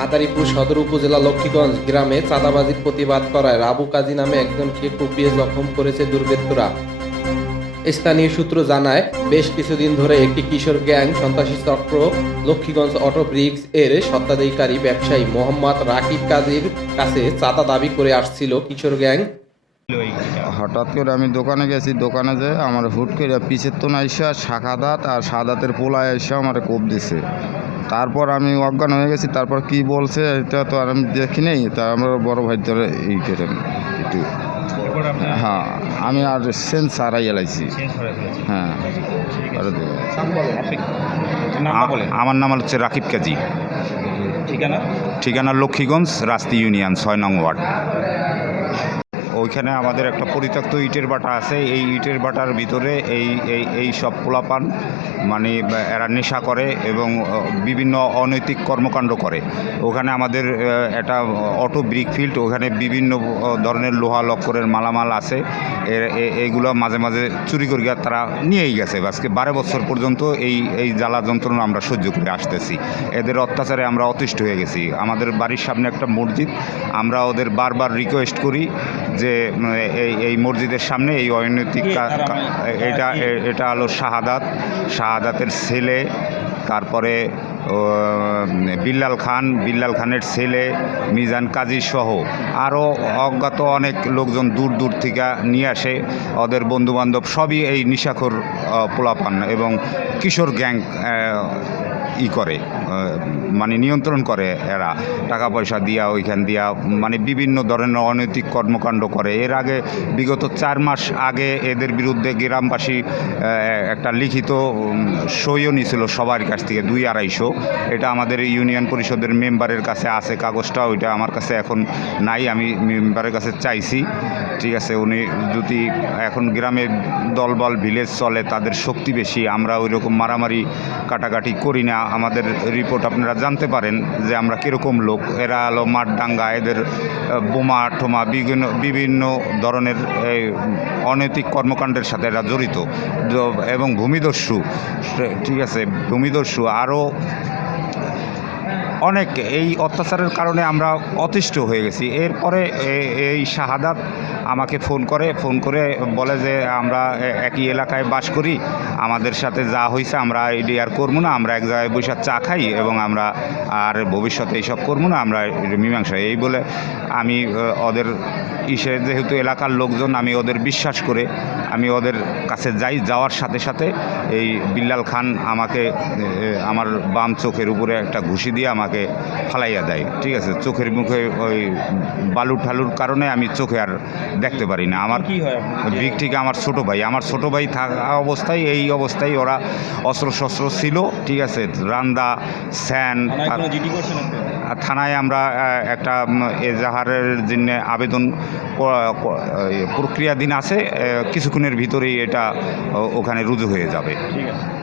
মাদারীপুর সদর উপজেলা লক্ষ্মীগঞ্জ গ্রামে চাঁদাবাজির প্রতিবাদ করায় রাবু কাজী নামে একজনকে কুপিয়ে জখম করেছে দুর্বৃত্তরা। স্থানীয় সূত্র জানায়, বেশ কিছুদিন ধরে একটি কিশোর গ্যাং সন্ত্রাসী চক্র লক্ষ্মীগঞ্জ অটো ব্রিক্স এর স্বত্বাধিকারী ব্যবসায়ী মোহাম্মদ রাকিব কাজীর কাছে চাঁদা দাবি করে আসছিল কিশোর গ্যাং। হঠাৎ করে আমি দোকানে গেছি, দোকানে যে আমার হুট করে পিছের তো আইসা শাখা দাঁত আর সাদাতের পোলায় এসে আমার কোপ দিছে। তারপর আমি অজ্ঞান হয়ে গেছি তারপর কি বলছে এটা তো আর আমি দেখি নেই তা আমার বড় ভাই ধরে এই করে একটু। হ্যাঁ আমি আর সেন্স হারাই এলাইছি। হ্যাঁ আমার নাম হচ্ছে রাকিব কাজী। ঠিকানা? ঠিকানা লক্ষ্মীগঞ্জ রাস্তি ইউনিয়ন ছয় নং ওয়ার্ড। ওইখানে আমাদের একটা পরিত্যক্ত ইটের বাটা আছে। এই ইটের বাটার ভিতরে এই এই এই সব পোলাপান মানে এরা নেশা করে এবং বিভিন্ন অনৈতিক কর্মকাণ্ড করে। ওখানে আমাদের একটা অটো ব্রিক ফিল্ড, ওখানে বিভিন্ন ধরনের লোহা লক্করের মালামাল আছে। এইগুলো মাঝে মাঝে চুরি করিয়া তারা নিয়েই গেছে। আজকে বারো বছর পর্যন্ত এই এই জ্বালা যন্ত্রণা আমরা সহ্য করে আসতেছি। এদের অত্যাচারে আমরা অতিষ্ঠ হয়ে গেছি। আমাদের বাড়ির সামনে একটা মসজিদ, আমরা ওদের বারবার রিকোয়েস্ট করি যে উম, এই এই মসজিদের সামনে এই অনৈতিক তারা কা- মানে- এটা এটা হলো শাহাদাত। শাহাদাতের ছেলে তারপরে বিল্লাল খান বিল্লাল খানের ছেলে মিজান কাজী সহ আরও অজ্ঞাত অনেক লোকজন দূর দূর থেকে নিয়ে আসে। ওদের বন্ধুবান্ধব সবই এই নিশাখোর পোলাপান এবং কিশোর গ্যাং ই করে মানে নিয়ন্ত্রণ করে এরা। টাকা পয়সা দিয়া, ওইখান দিয়া মানে বিভিন্ন ধরনের অনৈতিক কর্মকাণ্ড করে। এর আগে, বিগত চার মাস আগে এদের বিরুদ্ধে গ্রামবাসী একটা লিখিত সইও নিয়েছিল সবার কাছ থেকে, দুই আড়াইশো। এটা আমাদের ইউনিয়ন পরিষদের মেম্বারের কাছে আছে কাগজটা, ওইটা আমার কাছে এখন নাই, আমি মেম্বারের কাছে চাইছি। ঠিক আছে, উনি যদি এখন গ্রামে দলবল, ভিলেজ চলে, তাদের শক্তি বেশি, আমরা ওই রকম মারামারি, কাটাকাটি করি না। আমাদের রিপোর্ট আপনারা জানতে পারেন যে আমরা কীরকম লোক। এরা এলো মাঠ ডাঙ্গা এদের বোমা, ঠোমা, বিভিন্ন বিভিন্ন ধরনের অনৈতিক কর্মকাণ্ডের সাথে এরা জড়িত। এবং ভূমিদস্যু ঠিক আছে, ভূমিদস্যু আরও অনেক এই অত্যাচারের কারণে আমরা অতিষ্ঠ হয়ে গেছি। এরপরে এই শাহাদাত আমাকে ফোন করে ফোন করে বলে যে, আমরা একই এলাকায় বাস করি, আমাদের সাথে যা হয়েছে আমরা এটি আর করব না, আমরা এক জায়গায় বসে চা খাই এবং আমরা আর ভবিষ্যতে এইসব করব না, আমরা মীমাংসা এই বলে আমি ওদের ইসে যেহেতু এলাকার লোকজন আমি ওদের বিশ্বাস করে আমি ওদের কাছে যাই যাওয়ার সাথে সাথে এই বিল্লাল খান আমাকে আমার বাম চোখের উপরে একটা ঘুষি দিয়ে আমাকে ফালাইয়া দেয়। ঠিক আছে? চোখের মুখে ওই বালু ঠালুর কারণে আমি চোখে আর দেখতে পারি না। আমার কি হয় আপনার বিগ ঠিক আমার ছোট ভাই। আমার ছোট ভাই থাকা অবস্থায় এই অবস্থায় ওরা অস্ত্র শস্ত্র ছিল ঠিক আছে? রান্দা স্যান থানায় আমরা একটা এজাহারের জন্য আবেদন প্রক্রিয়া দিন এই প্রক্রিয়াধীন আছে কিছুক্ষণের ভিতরেই এটা ওখানে রুজু হয়ে যাবে। ঠিক আছে।